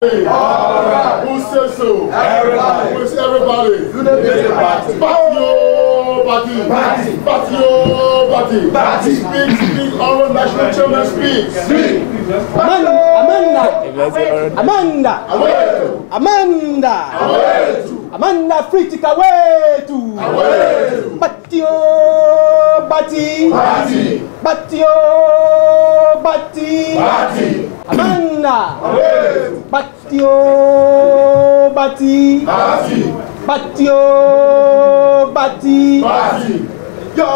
Alright. Who says so? Everybody. Who is everybody? Unity Party. Party. Speak. All national chairman speak. Amanda Fritika Wetu. Batio Bati. Amanda. Batio Bati. Yo,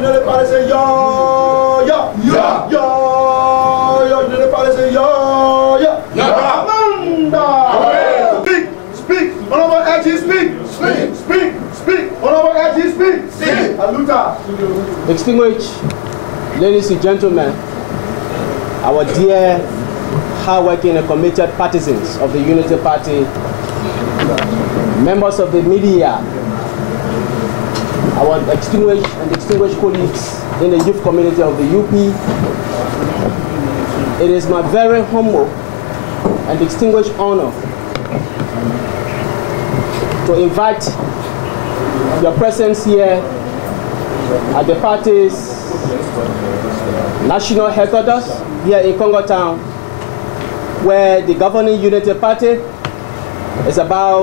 ne le parle say yo. Yo, ne le parle say yo. Amanda. Speak. Honorable AG, speak. Honorable AG, speak. Aluta. Distinguished ladies and gentlemen, our dear, hard-working and committed partisans of the Unity Party, members of the media, our distinguished colleagues in the youth community of the UP, it is my very humble and distinguished honor to invite your presence here at the party's national headquarters here in Congo Town, where the governing Unity Party is about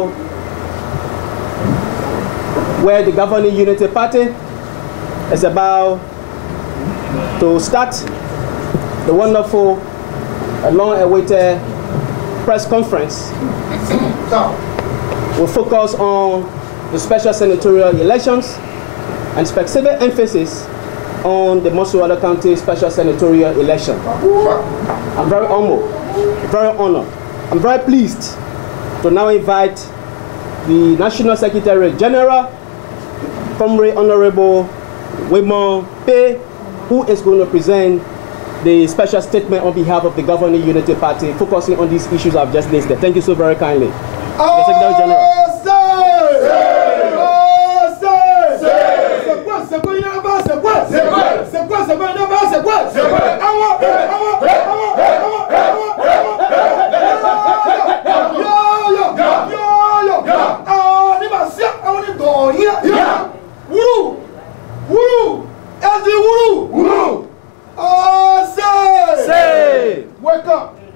to start the wonderful and long-awaited press conference. We'll focus on the special senatorial elections and specific emphasis on the Montserrado County special senatorial election. I'm very honored. I'm very pleased to now invite the National Secretary General, Comrade Honorable Wilmot Paye, who is going to present the special statement on behalf of the governing Unity Party, focusing on these issues I've just listed. Thank you so very kindly. The Secretary General.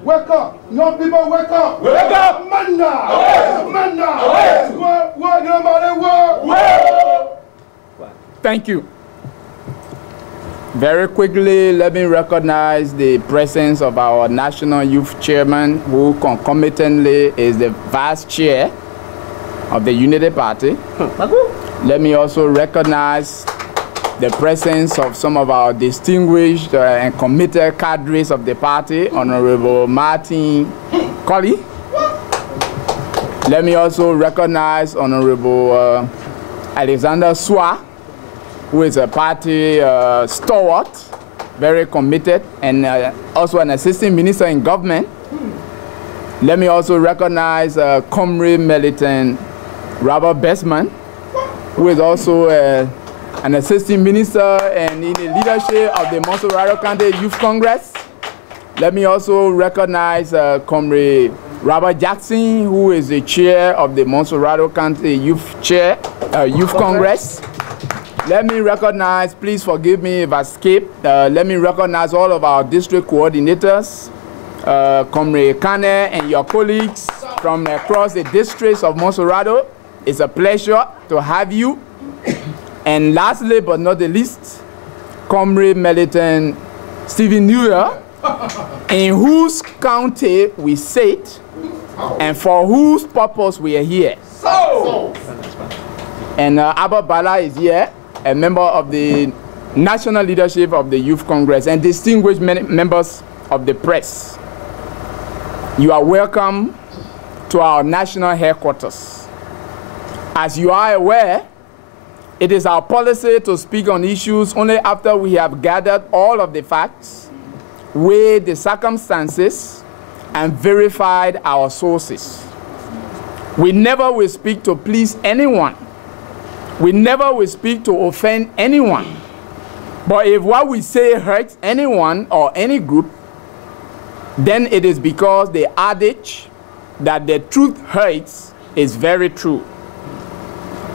Wake up! Young people, wake up! Manda! Thank you. Very quickly, let me recognize the presence of our National Youth Chairman, who concomitantly is the Vice Chair of the Unity Party. Let me also recognize the presence of some of our distinguished and committed cadres of the party, Honorable Martin Colley. Let me also recognize Honorable Alexander Swa, who is a party stalwart, very committed, and also an assistant minister in government. Let me also recognize Comrade Militant Robert Bestman, who is also an assistant minister and in the leadership of the Montserrado County Youth Congress. Let me also recognize Comrade Robert Jackson, who is the chair of the Montserrado County Youth Congress. Let me recognize, please forgive me if I skip, let me recognize all of our district coordinators, Comrade Kane and your colleagues from across the districts of Montserrado. It's a pleasure to have you. And lastly, but not the least, Comrade Militant Stephen Newer, in whose county we sit and for whose purpose we are here. And Abba Bala is here, a member of the national leadership of the Youth Congress, and distinguished members of the press. You are welcome to our national headquarters. As you are aware, it is our policy to speak on issues only after we have gathered all of the facts, weighed the circumstances, and verified our sources. We never will speak to please anyone. We never will speak to offend anyone. But if what we say hurts anyone or any group, then it is because the adage that the truth hurts is very true.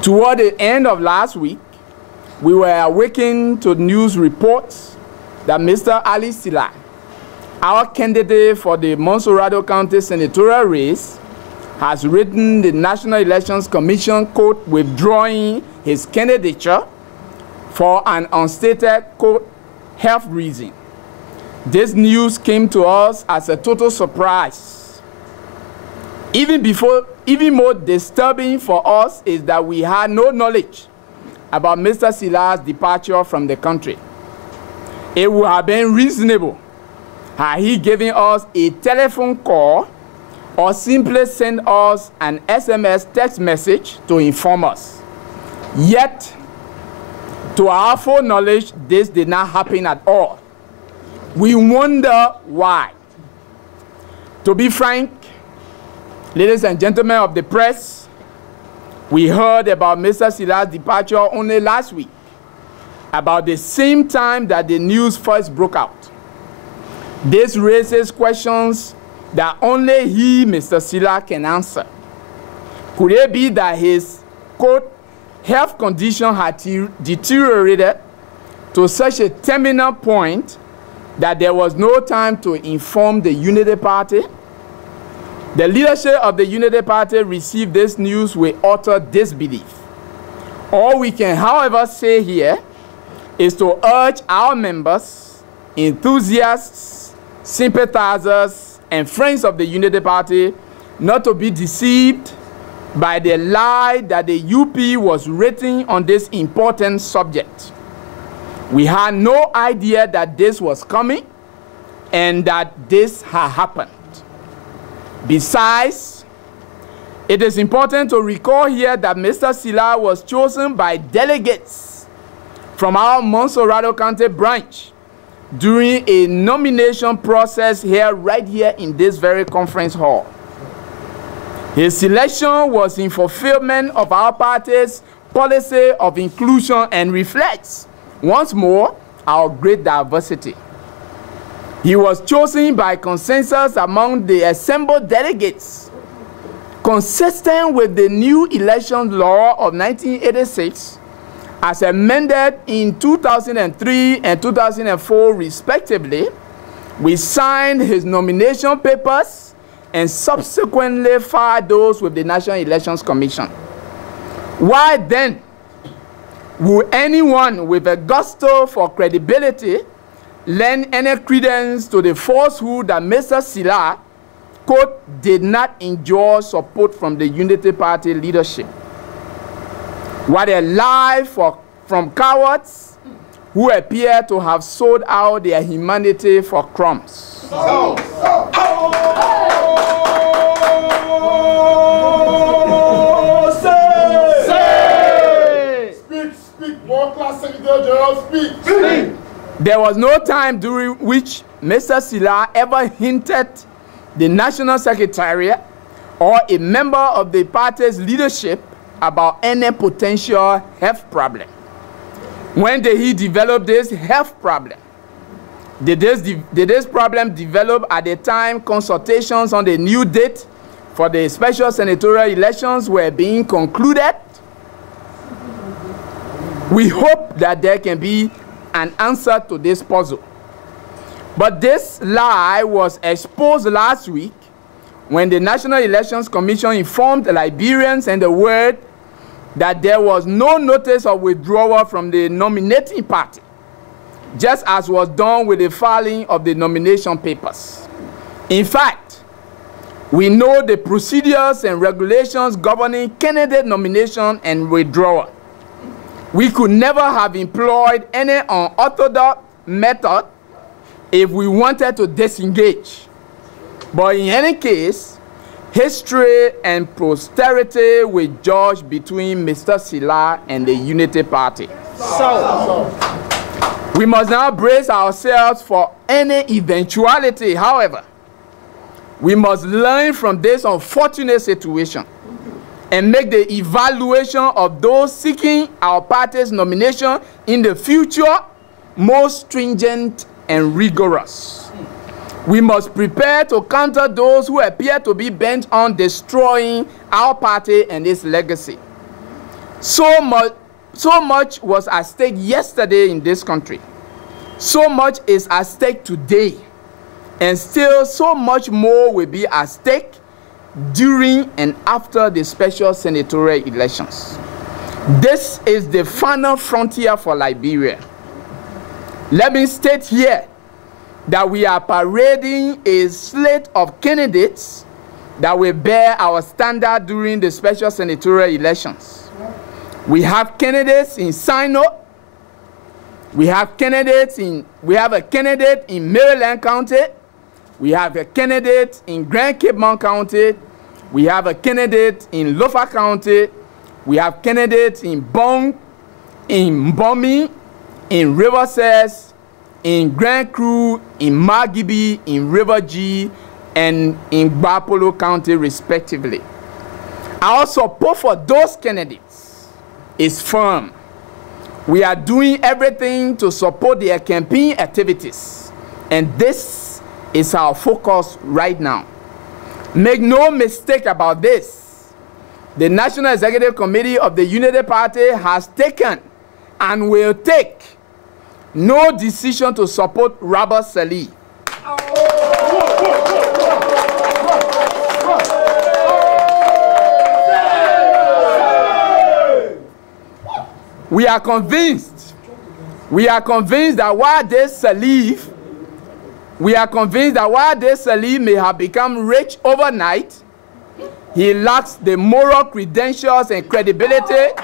Toward the end of last week, we were awakened to news reports that Mr. Ali Sylla, our candidate for the Montserrado County Senatorial race, has written the National Elections Commission, quote, withdrawing his candidature for an unstated, quote, health reason. This news came to us as a total surprise. Even more disturbing for us is that we had no knowledge about Mr. Sylla's departure from the country. It would have been reasonable had he given us a telephone call or simply sent us an SMS text message to inform us. Yet, to our full knowledge, this did not happen at all. We wonder why. To be frank, ladies and gentlemen of the press, we heard about Mr. Sylla's departure only last week, about the same time that the news first broke out. This raises questions that only he, Mr. Sylla, can answer. Could it be that his, quote, health condition had deteriorated to such a terminal point that there was no time to inform the Unity Party? The leadership of the Unity Party received this news with utter disbelief. All we can, however, say here is to urge our members, enthusiasts, sympathizers, and friends of the Unity Party not to be deceived by the lie that the UP was written on this important subject. We had no idea that this was coming and that this had happened. Besides, it is important to recall here that Mr. Sylla was chosen by delegates from our Montserrado County branch during a nomination process right here in this very conference hall. His selection was in fulfillment of our party's policy of inclusion and reflects, once more, our great diversity. He was chosen by consensus among the assembled delegates, consistent with the new election law of 1986, as amended in 2003 and 2004 respectively. We signed his nomination papers and subsequently filed those with the National Elections Commission. Why then would anyone with a gusto for credibility lend any credence to the falsehood that Mr. Sylla, quote, did not enjoy support from the Unity Party leadership? What a lie from cowards who appear to have sold out their humanity for crumbs. Speak, more class Secretary General, speak. There was no time during which Mr. Sylla ever hinted the National Secretariat or a member of the party's leadership about any potential health problem. When did he develop this health problem? Did this problem develop at the time consultations on the new date for the special senatorial elections were being concluded? We hope that there can be an answer to this puzzle. But this lie was exposed last week when the National Elections Commission informed the Liberians and the world that there was no notice of withdrawal from the nominating party, just as was done with the filing of the nomination papers. In fact, we know the procedures and regulations governing candidate nomination and withdrawal. We could never have employed any unorthodox method if we wanted to disengage. But in any case, history and posterity will judge between Mr. Sylla and the Unity Party. So, we must now brace ourselves for any eventuality. However, we must learn from this unfortunate situation and make the evaluation of those seeking our party's nomination in the future more stringent and rigorous. We must prepare to counter those who appear to be bent on destroying our party and its legacy. So much was at stake yesterday in this country. So much is at stake today. And still so much more will be at stake during and after the special senatorial elections. This is the final frontier for Liberia. Let me state here that we are parading a slate of candidates that will bear our standard during the special senatorial elections. We have candidates in Sino. We have a candidate in Maryland County. We have a candidate in Grand Cape Mount County. We have a candidate in Lofa County. We have candidates in Bong, in Mbomi, in River Cess, in Grand Cru, in Magibi, in River G, and in Gbapolo County, respectively. Our support for those candidates is firm. We are doing everything to support their campaign activities, and this is our focus right now. Make no mistake about this. The National Executive Committee of the Unity Party has taken and will take no decision to support Robert Sirleaf. We are convinced that while this Sirleaf may have become rich overnight, he lacks the moral credentials and credibility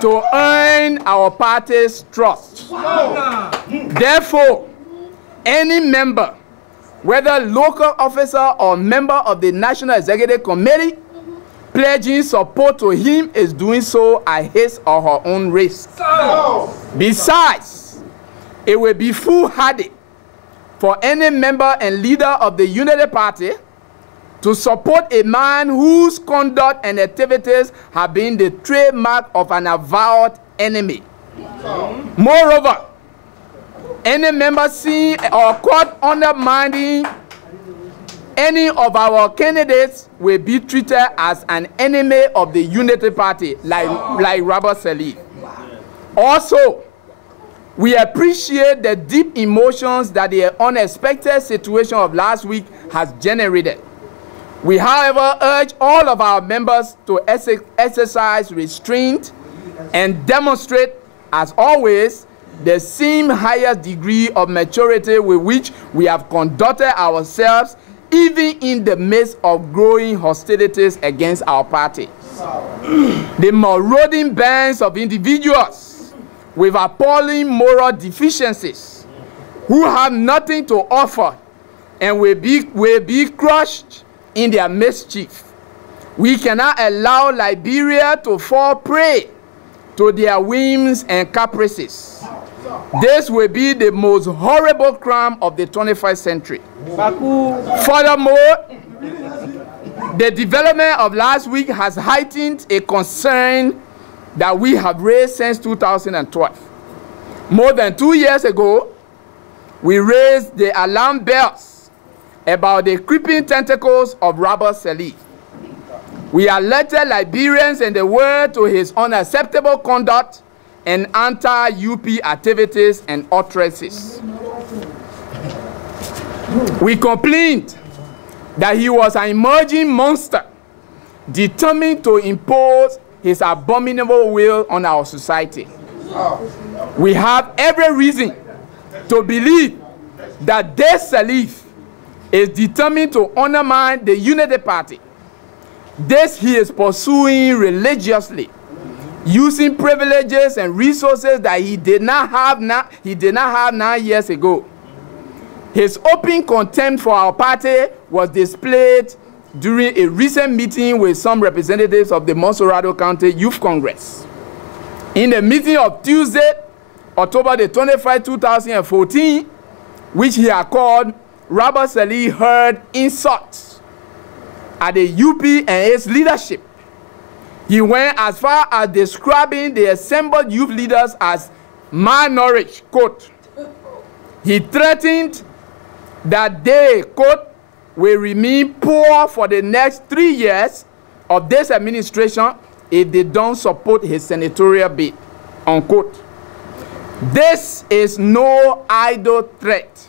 to earn our party's trust. Therefore, any member, whether local officer or member of the National Executive Committee, pledging support to him is doing so at his or her own risk. Besides, it will be foolhardy for any member and leader of the Unity Party to support a man whose conduct and activities have been the trademark of an avowed enemy. Moreover, any member seen or caught undermining any of our candidates will be treated as an enemy of the Unity Party, like Robert Sirleaf. Also, we appreciate the deep emotions that the unexpected situation of last week has generated. We, however, urge all of our members to exercise restraint and demonstrate, as always, the same highest degree of maturity with which we have conducted ourselves, even in the midst of growing hostilities against our party. The marauding bands of individuals with appalling moral deficiencies who have nothing to offer and will be crushed in their mischief. We cannot allow Liberia to fall prey to their whims and caprices. This will be the most horrible crime of the 21st century. Furthermore, the development of last week has heightened a concern that we have raised since 2012. More than 2 years ago, we raised the alarm bells about the creeping tentacles of Robert Sirleaf. We alerted Liberians and the world to his unacceptable conduct and anti-UP activities and utterances. We complained that he was an emerging monster determined to impose his abominable will on our society. We have every reason to believe that this Sirleaf is determined to undermine the Unity Party. This he is pursuing religiously, using privileges and resources that he did not have 9 years ago. His open contempt for our party was displayed during a recent meeting with some representatives of the Montserrado County Youth Congress. In the meeting of Tuesday, October the 25th, 2014, which he had called, Robert Sirleaf heard insults at the UP and its leadership. He went as far as describing the assembled youth leaders as malnourished, quote. He threatened that they, quote, will remain poor for the next 3 years of this administration if they don't support his senatorial bid, unquote. This is no idle threat,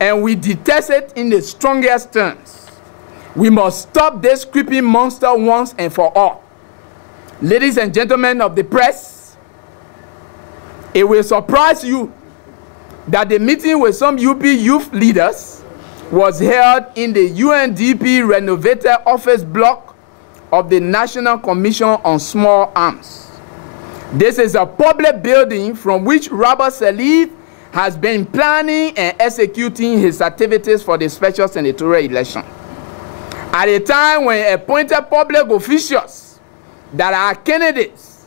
and we detest it in the strongest terms. We must stop this creeping monster once and for all. Ladies and gentlemen of the press, it will surprise you that the meeting with some UP youth leaders was held in the UNDP renovated office block of the National Commission on Small Arms. This is a public building from which Robert Sirleaf has been planning and executing his activities for the special senatorial election. At a time when appointed public officials that are candidates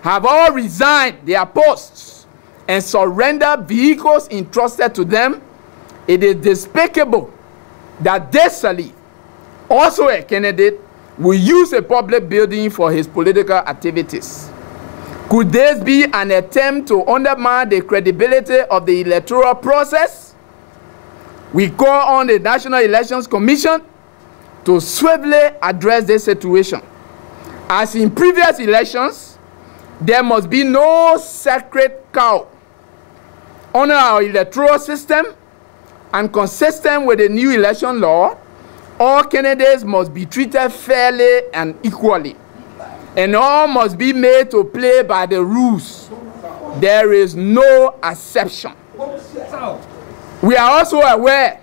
have all resigned their posts and surrendered vehicles entrusted to them, it is despicable that this Sirleaf, also a candidate, will use a public building for his political activities. Could this be an attempt to undermine the credibility of the electoral process? We call on the National Elections Commission to swiftly address this situation. As in previous elections, there must be no sacred cow. Honor our electoral system, and consistent with the new election law, all candidates must be treated fairly and equally, and all must be made to play by the rules. There is no exception. We are also aware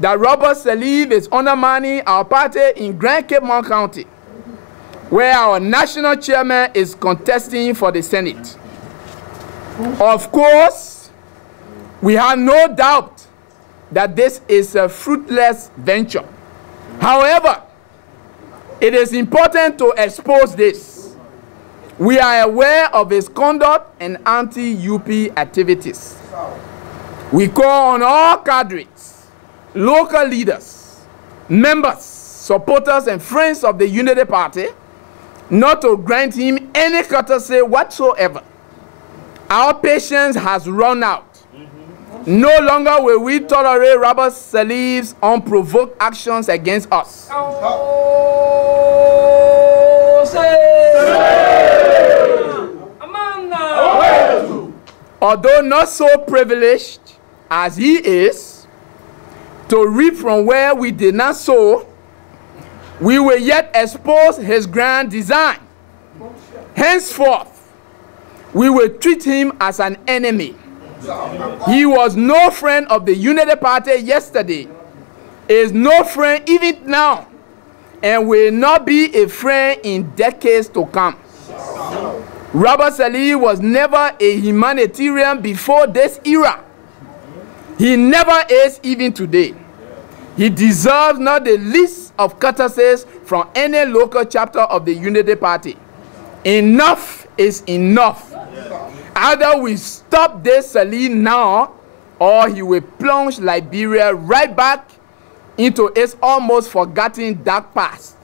that Robert Sirleaf is undermining our party in Grand Cape Mount County, where our national chairman is contesting for the Senate. Of course, we have no doubt that this is a fruitless venture. However, it is important to expose this. We are aware of his conduct and anti-UP activities. We call on all cadres, local leaders, members, supporters, and friends of the Unity Party not to grant him any courtesy whatsoever. Our patience has run out. No longer will we tolerate Robert Sirleaf's unprovoked actions against us. Although not so privileged as he is to reap from where we did not sow, we will yet expose his grand design. Henceforth, we will treat him as an enemy. He was no friend of the Unity Party yesterday, is no friend even now, and will not be a friend in decades to come. Robert Sirleaf was never a humanitarian before this era. He never is even today. He deserves not the least of courtesies from any local chapter of the Unity Party. Enough is enough. Either we stop this Sirleaf now, or he will plunge Liberia right back into its almost forgotten dark past.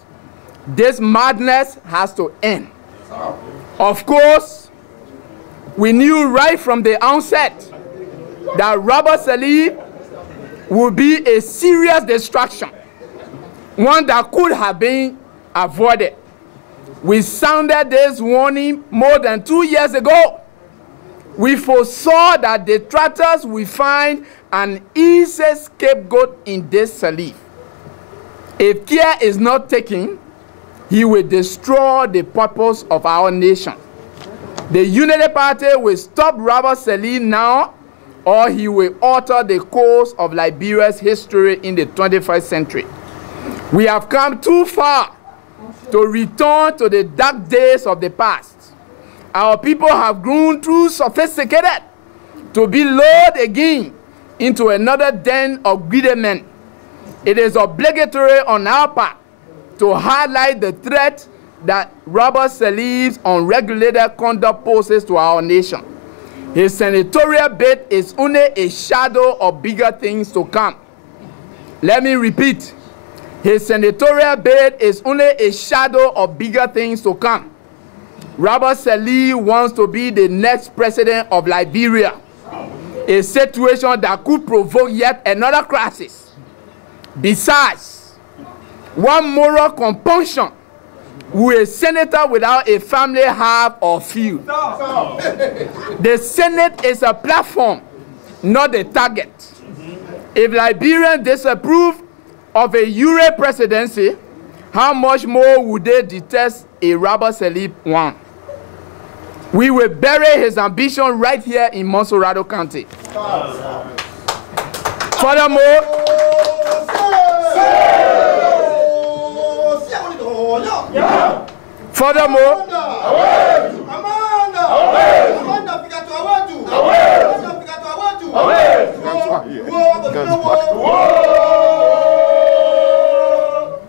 This madness has to end. Of course, we knew right from the onset that Robert Sirleaf would be a serious distraction, one that could have been avoided. We sounded this warning more than 2 years ago. We foresaw that detractors will find an easy scapegoat in this Sirleaf. If care is not taken, he will destroy the purpose of our nation. The Unity Party will stop Robert Sirleaf now, or he will alter the course of Liberia's history in the 21st century. We have come too far to return to the dark days of the past. Our people have grown too sophisticated to be lured again into another den of greedy men. It is obligatory on our part to highlight the threat that Robert Sirleaf's unregulated conduct poses to our nation. His senatorial bid is only a shadow of bigger things to come. Let me repeat. His senatorial bid is only a shadow of bigger things to come. Robert Sirleaf wants to be the next president of Liberia. a situation that could provoke yet another crisis. Besides, what moral compunction will a senator without a family have or feel? The Senate is a platform, not a target. If Liberians disapprove of a Ure presidency, how much more would they detest a Robert Sirleaf one? We will bury his ambition right here in Montserrado County.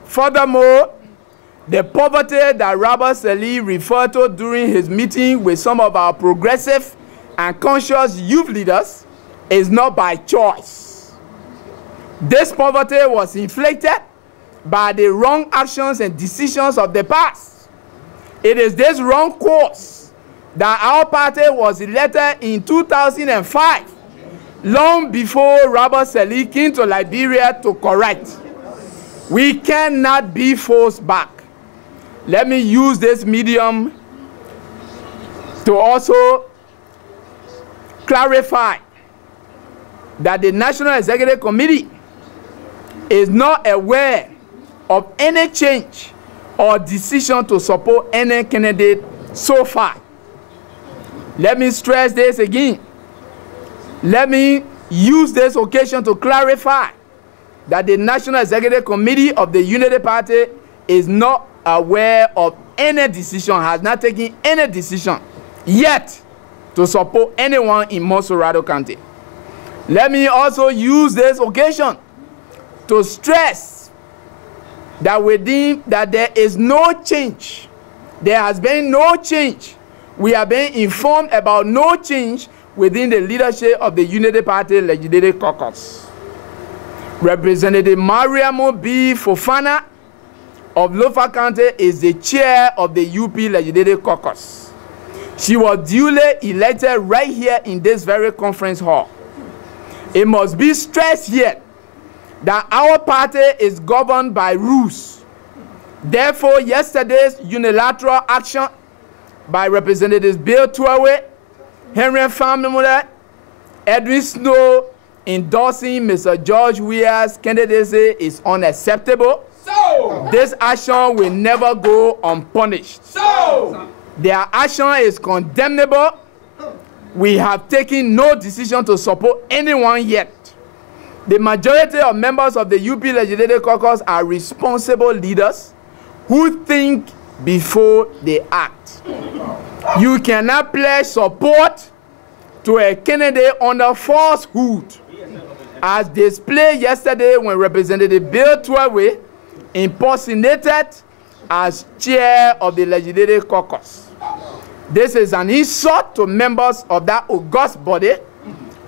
Furthermore, the poverty that Robert Sirleaf referred to during his meeting with some of our progressive and conscious youth leaders is not by choice. This poverty was inflicted by the wrong actions and decisions of the past. It is this wrong course that our party was elected in 2005, long before Robert Sirleaf came to Liberia to correct. We cannot be forced back. Let me use this medium to also clarify that the National Executive Committee is not aware of any change or decision to support any candidate so far. Let me stress this again. Let me use this occasion to clarify that the National Executive Committee of the Unity Party is not aware of any decision, has not taken any decision yet to support anyone in Montserrado County. Let me also use this occasion to stress that there is no change. There has been no change. We have been informed about no change within the leadership of the Unity Party Legislative Caucus. Representative Mariam B. Fofana of Lofa County is the chair of the UP Legislative Caucus. She was duly elected right here in this very conference hall. It must be stressed here that our party is governed by rules. Therefore, yesterday's unilateral action by Representatives Bill Tuawe, Henry Famimule, Edwin Snow, endorsing Mr. George Weah's candidacy is unacceptable. This action will never go unpunished. Their action is condemnable. We have taken no decision to support anyone yet. The majority of members of the UP Legislative Caucus are responsible leaders who think before they act. You cannot pledge support to a candidate under falsehood, as displayed yesterday when Representative Bill Tuawe impersonated as chair of the Legislative Caucus. This is an insult to members of that august body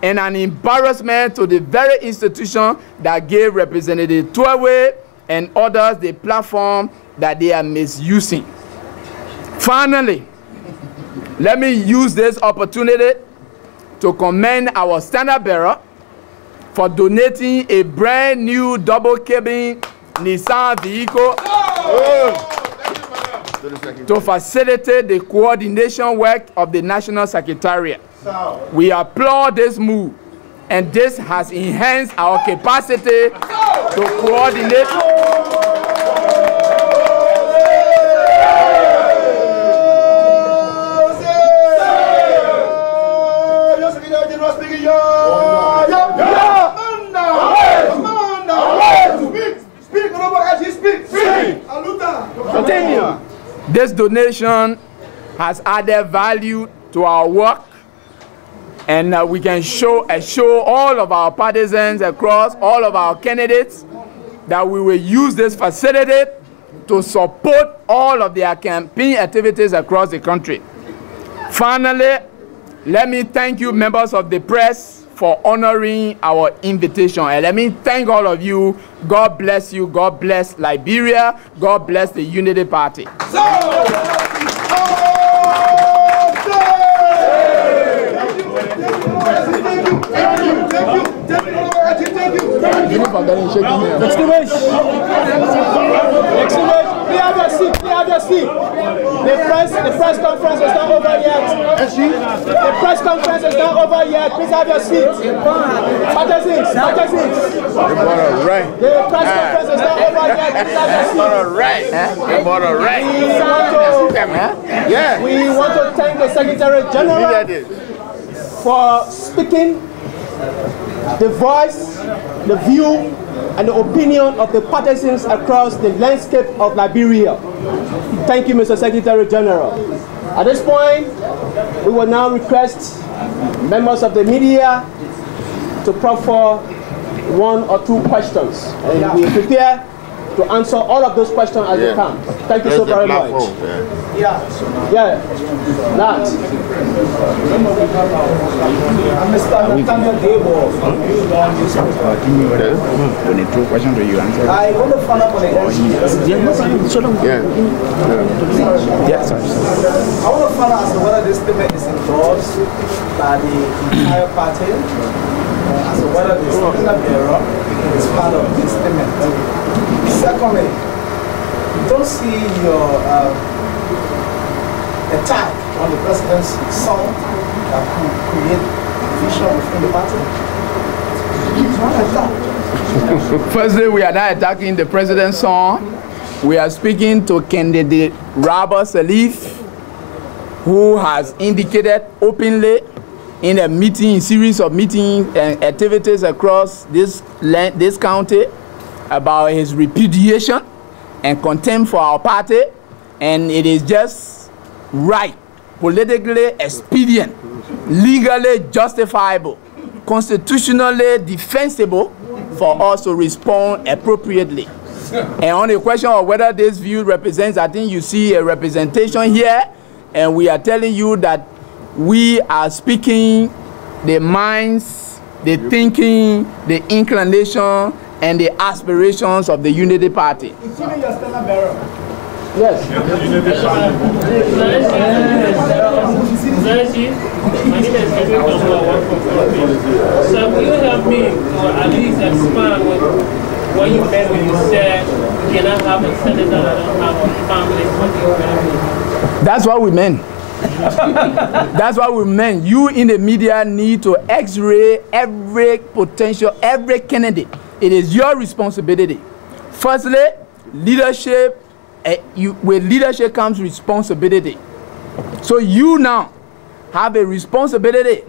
and an embarrassment to the very institution that gave Representative Tuawe and others the platform that they are misusing. Finally, let me use this opportunity to commend our standard bearer for donating a brand new double cabin Nissan vehicle to facilitate the coordination work of the National Secretariat. We applaud this move, and this has enhanced our capacity to coordinate. Continue. This donation has added value to our work, and we can assure all of our partisans across all of our candidates that we will use this facility to support all of their campaign activities across the country. Finally, let me thank you, members of the press, for honoring our invitation. And let me thank all of you. God bless you. God bless Liberia. God bless the Unity Party. Thank you. Please have your seat. Please have your seat. The press conference is not over yet. The press conference is not over yet. Please have your seat. Partisans. The press conference is not over yet. Please have your seat. We want to thank the Secretary General for speaking the voice, the view, and the opinion of the partisans across the landscape of Liberia. Thank you, Mr. Secretary General. At this point, we will now request members of the media to proffer 1 or 2 questions. And we prepare to answer all of those questions as they come. Thank you so very much. Nat. Mr. question to you answer. I want to follow up on it. I want to follow as to whether this statement is endorsed by the entire party, as to whether the Senatorial is part of this statement. Secondly, don't see your attack on the president's son that could create division within the party. It's not attack. Firstly, we are not attacking the president's son. We are speaking to candidate Rob Sirleaf, who has indicated openly in a meeting, series of meetings and activities across this county about his repudiation and contempt for our party, and it is just right, politically expedient, legally justifiable, constitutionally defensible for us to respond appropriately. And on the question of whether this view represents, I think you see a representation here, and we are telling you that we are speaking the minds, the thinking, the inclination, and the aspirations of the Unity Party. Including your standard bearer. Yes. My name is So will you help me to at least expand with what you meant when you said you cannot have a senator that don't have a family? What do you mean? That's what we meant. That's what we meant. You in the media need to x-ray every potential, every candidate. It is your responsibility. Firstly, leadership, with leadership comes responsibility. So you now have a responsibility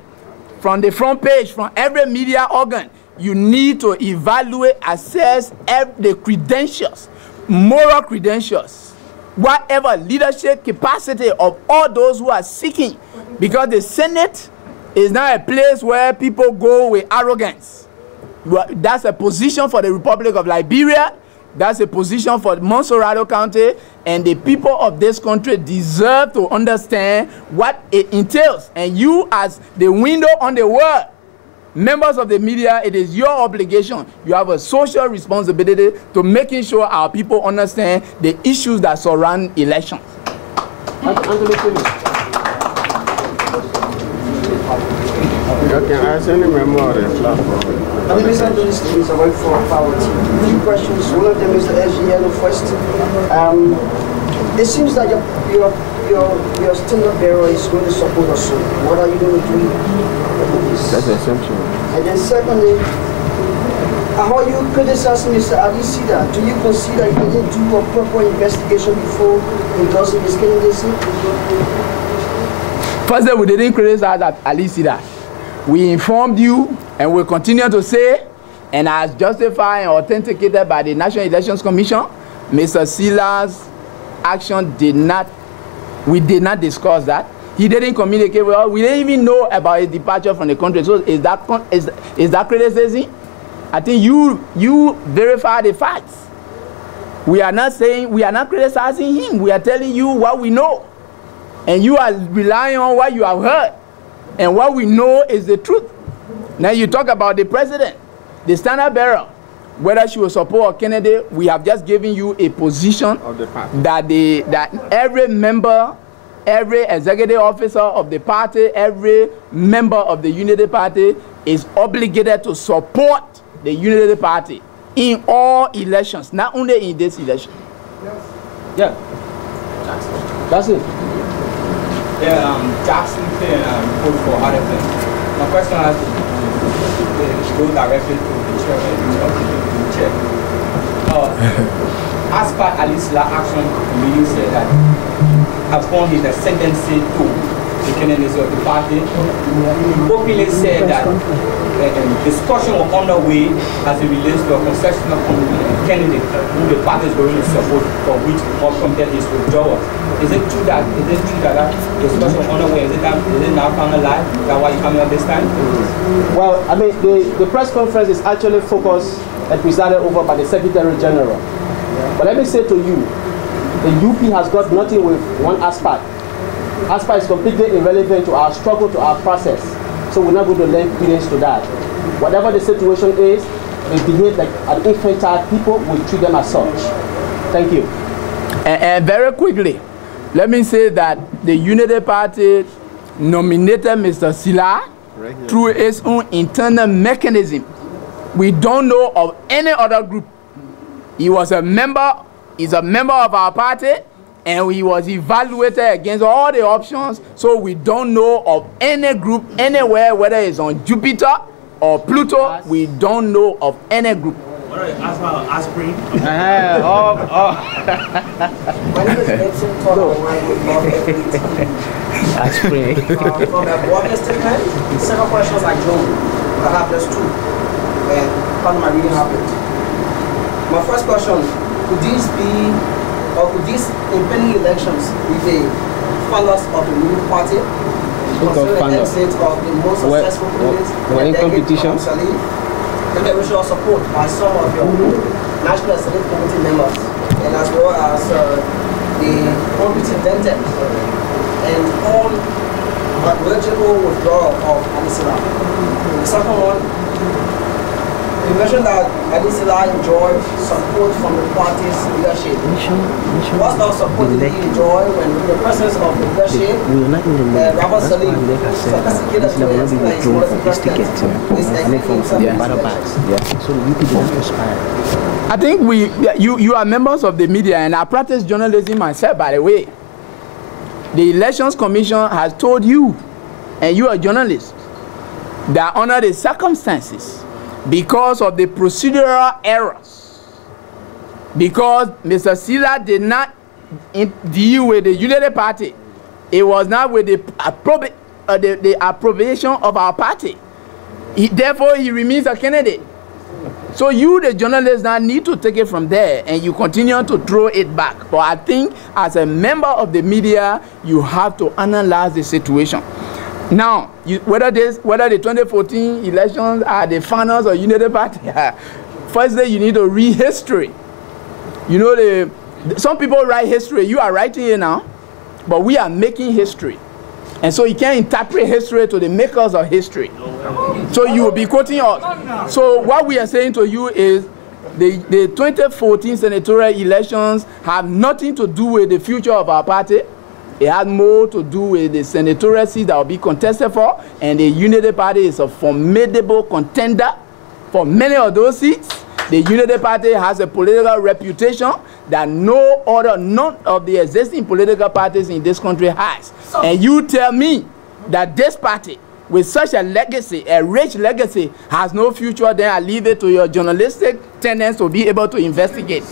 from the front page, from every media organ. You need to evaluate, assess the credentials, moral credentials, whatever leadership capacity of all those who are seeking. Because the Senate is not a place where people go with arrogance. That's a position for the Republic of Liberia. That's a position for Montserrado County, and the people of this country deserve to understand what it entails. And you, as the window on the world, members of the media, it is your obligation. You have a social responsibility to making sure our people understand the issues that surround elections. You can ask any member of the platform. My name is Anthony Stevens. I work for Power Team. 2 questions. One of them is the SGL first. It seems that your standard bearer is going to support us. So what are you going to do about this? That's an assumption. And then secondly, how are you criticizing Mr. Ali Sylla? Do you consider he didn't do a proper investigation before endorsing his candidacy? First, we didn't criticize Ali Sylla. We informed you, and we continue to say, and as justified and authenticated by the National Elections Commission, Mr. Sylla's action we did not discuss that. He didn't communicate with us. We didn't even know about his departure from the country. So is that criticism? I think you verify the facts. We are not criticizing him. We are telling you what we know. And you are relying on what you have heard. And what we know is the truth. Now you talk about the president, the standard bearer, whether she will support a candidate. We have just given you a position of the party that every member, every executive officer of the party, every member of the Unity Party is obligated to support the Unity Party in all elections, not only in this election. Yeah. That's it. Yeah, Jackson Clear and vote for other things. My question has to go directly to the chair. As per Ali Sylla action, you said that upon his ascendancy to the candidacy of the party, openly said that discussion was underway as it relates to a concessional candidate who the party is going to support, for which the outcome that is withdrawal. Is it true that that discussion was underway? Is it now finalized? Is that why you coming up this time? Well, I mean, the press conference is actually focused and presided over by the Secretary General. But let me say to you, the UP has got nothing with one aspect. Aspect is completely irrelevant to our struggle, to our process. So we're not going to lend credence to that. Whatever the situation is, they behave like an infantile people, we treat them as such. Thank you. And very quickly, let me say that the Unity Party nominated Mr. Sylla through its own internal mechanism. We don't know of any other group. He was a member, he's a member of our party, and he was evaluated against all the options, so we don't know of any group anywhere, whether it's on Jupiter or Pluto, we don't know of any group. What are you asking about aspirin? My name is Edson Tola. Aspirin. From the water statement, the second question was like Joe. I have just two. And part of my reading happened. My first question, could these impending elections be the funders of the new party? Considering the exit of the most successful candidates in competition. And the original support by some of your National Select Committee members, and as well as the unprecedented and unreachable withdrawal of Ali Sylla. The second one, you mentioned that Ali Sylla enjoyed support from the party's leadership. What sort of support did he enjoy when in the presence of the leadership, Rabbi Salim, sophisticated players, I think you are members of the media, and I practice journalism myself, by the way. The Elections Commission has told you, and you are journalists, that under the circumstances, because of the procedural errors, because Mr. Sylla did not deal with the Unity Party, it was not with the approbation of our party. Therefore, he remains a candidate. So you, the journalists, now need to take it from there, and you continue to throw it back. But I think as a member of the media, you have to analyze the situation. Now, whether the 2014 elections are the finals or Unity Party, firstly, you need to read history. You know, some people write history. You are writing it now, but we are making history. And so you can't interpret history to the makers of history. So you will be quoting us. So what we are saying to you is the 2014 senatorial elections have nothing to do with the future of our party. It has more to do with the senatorial seats that will be contested for, and the Unity Party is a formidable contender for many of those seats. The Unity Party has a political reputation that none of the existing political parties in this country has. And you tell me that this party, with such a legacy, a rich legacy, has no future, then I leave it to your journalistic tenants to be able to investigate.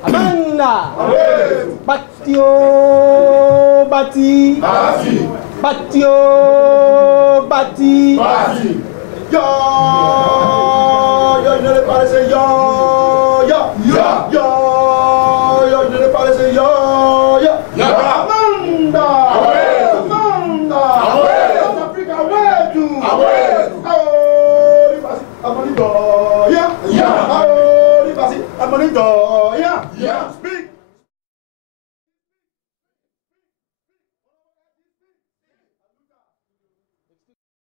Amanda! Batio Bati! Batio Bati! Yo, you ne pas say yo, you ne pas say yo. Amanda! Amanda! Africa, where to? Oh,